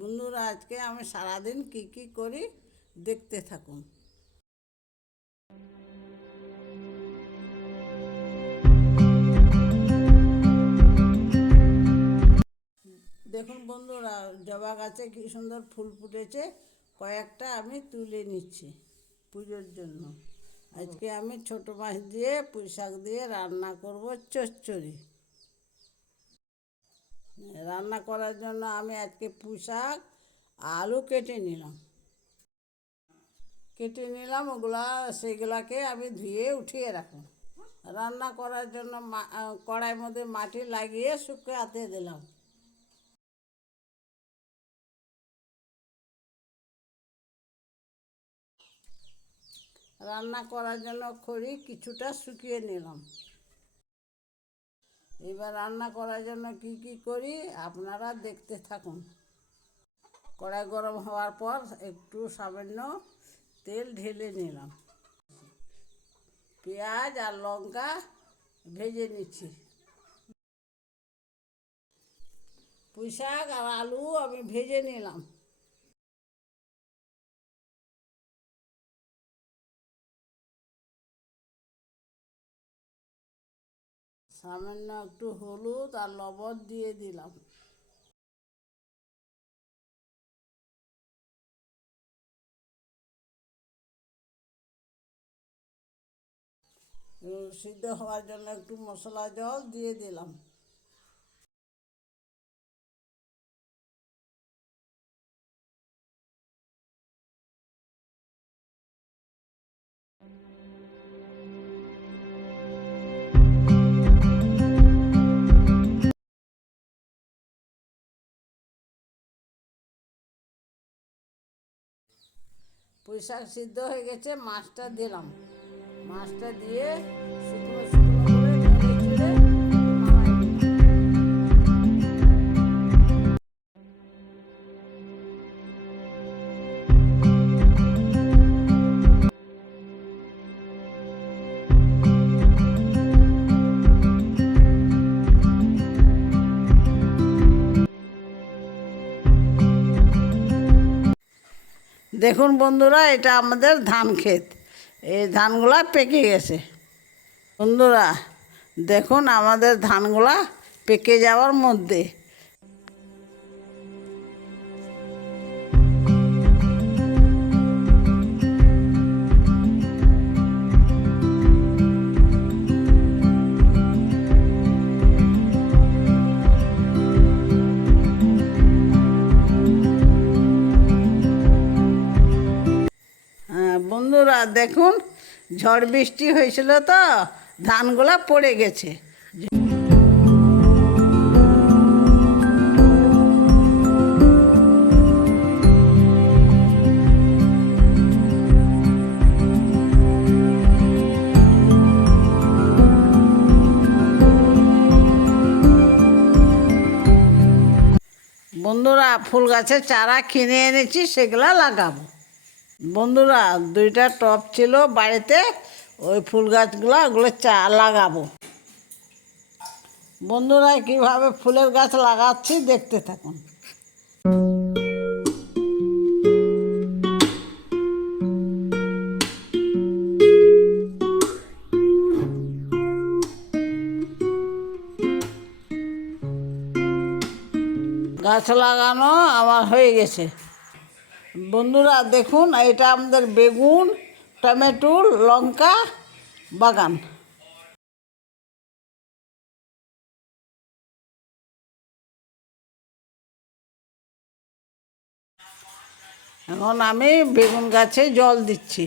বন্ধুরা, আজকে আমি সারাদিন কি করি দেখতে থাকুন। দেখুন বন্ধুরা, জবা গাছে কি সুন্দর ফুল ফুটেছে। কয়েকটা আমি তুলে নিচ্ছি পুজোর জন্য। আজকে আমি ছোট মাছ দিয়ে পুঁই শাক দিয়ে রান্না করব চচ্চড়ি। রান্না করার জন্য আমি আজকে পুঁই শাক আলু কেটে নিলাম সেইগুলাকে আমি ধুয়ে উঠিয়ে রাখুন। রান্না করার জন্য কড়াইয়ের মধ্যে মাটি লাগিয়ে শুকাতে দিলাম। রান্না করার জন্য খড়ি কিছুটা শুকিয়ে নিলাম। এবার রান্না করার জন্য কি করি আপনারা দেখতে থাকুন। কড়াই গরম হওয়ার পর একটু সামান্য তেল ঢেলে নিলাম। পেঁয়াজ আর লঙ্কা ভেজে নিচ্ছি। পুঁই শাক আর আলু আমি ভেজে নিলাম। সামান্য একটু হলুদ আর লবণ দিয়ে দিলাম। সিদ্ধ হওয়ার জন্য একটু মশলা জল দিয়ে দিলাম। পুঁই শাক সিদ্ধ হয়ে গেছে, মাছটা দিলাম। মাছটা দিয়ে শুকনো শুকনো করে নেড়ে চেড়ে নামাই দেখুন বন্ধুরা, এটা আমাদের ধান ক্ষেত। এই ধানগুলা পেকে গেছে। বন্ধুরা দেখুন, আমাদের ধানগুলা পেকে যাওয়ার মধ্যে। বন্ধুরা দেখুন, ঝড় বৃষ্টি হয়েছিল তো ধানগুলা পড়ে গেছে। বন্ধুরা, ফুল গাছের চারা কিনে এনেছি, সেগুলা লাগাবো। বন্ধুরা, 2টা টব ছিল বাড়িতে, ওই ফুল গাছগুলো ওগুলো লাগাবো। বন্ধুরা, কীভাবে ফুলের গাছ লাগাচ্ছি দেখতে থাকুন। গাছ লাগানো আমার হয়ে গেছে। বন্ধুরা দেখুন, এটা আমাদের বেগুন, টমেটো, লঙ্কা বাগান। এখন আমি বেগুন গাছে জল দিচ্ছি।